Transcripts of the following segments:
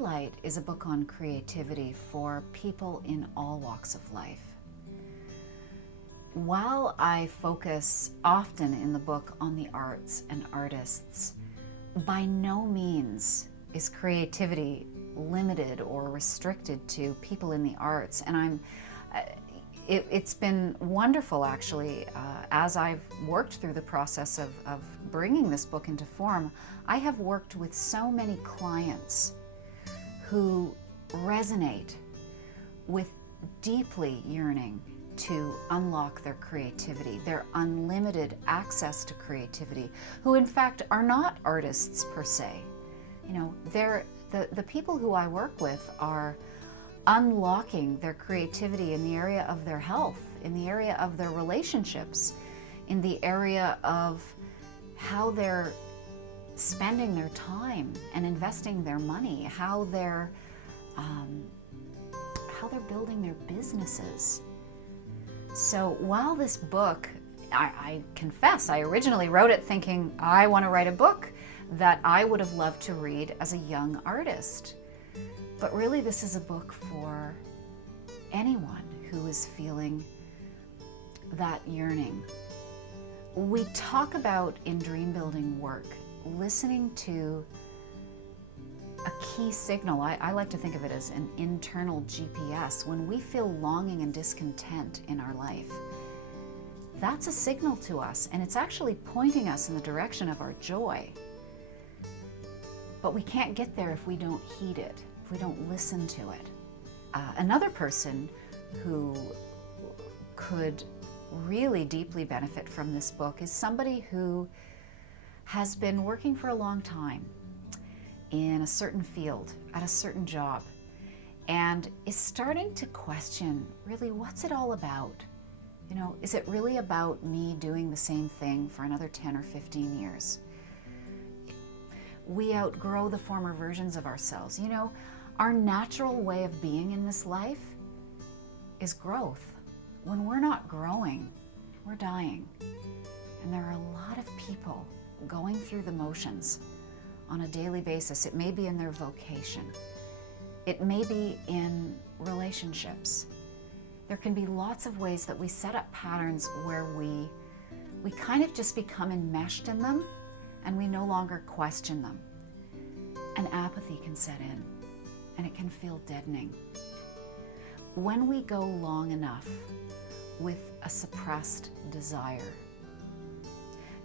Birdlight is a book on creativity for people in all walks of life. While I focus often in the book on the arts and artists, by no means is creativity limited or restricted to people in the arts. And it's been wonderful, actually, as I've worked through the process of bringing this book into form. I have worked with so many clients who resonate with deeply yearning to unlock their creativity, their unlimited access to creativity, who in fact are not artists per se. You know, the people who I work with are unlocking their creativity in the area of their health, in the area of their relationships, in the area of how they're spending their time and investing their money, how they're building their businesses. So while this book, I confess, I originally wrote it thinking I want to write a book that I would have loved to read as a young artist. But really this is a book for anyone who is feeling that yearning. We talk about in dream building work, listening to a key signal. I like to think of it as an internal GPS. When we feel longing and discontent in our life, that's a signal to us, and it's actually pointing us in the direction of our joy. But we can't get there if we don't heed it, if we don't listen to it. Another person who could really deeply benefit from this book is somebody who has been working for a long time in a certain field, at a certain job, and is starting to question, really, what's it all about? You know, is it really about me doing the same thing for another 10 or 15 years? We outgrow the former versions of ourselves. You know, our natural way of being in this life is growth. When we're not growing, we're dying. And there are a lot of people going through the motions on a daily basis. It may be in their vocation. It may be in relationships. There can be lots of ways that we set up patterns where we kind of just become enmeshed in them and we no longer question them. And apathy can set in and it can feel deadening. When we go long enough with a suppressed desire,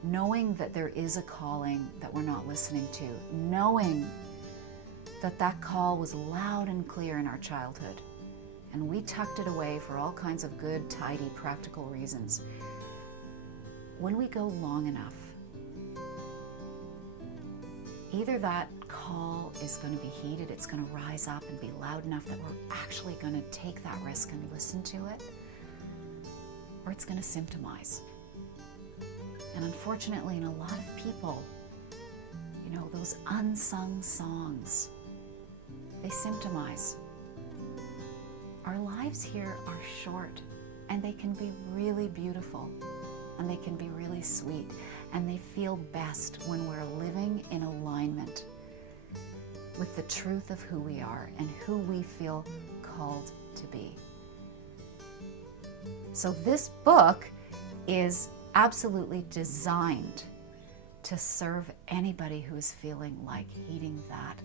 knowing that there is a calling that we're not listening to, knowing that that call was loud and clear in our childhood, and we tucked it away for all kinds of good, tidy, practical reasons. When we go long enough, either that call is going to be heeded, it's going to rise up and be loud enough that we're actually going to take that risk and listen to it, or it's going to symptomize. And unfortunately, in a lot of people, you know, those unsung songs, they symptomize. Our lives here are short, and they can be really beautiful, and they can be really sweet, and they feel best when we're living in alignment with the truth of who we are and who we feel called to be. So this book is absolutely designed to serve anybody who is feeling like heeding that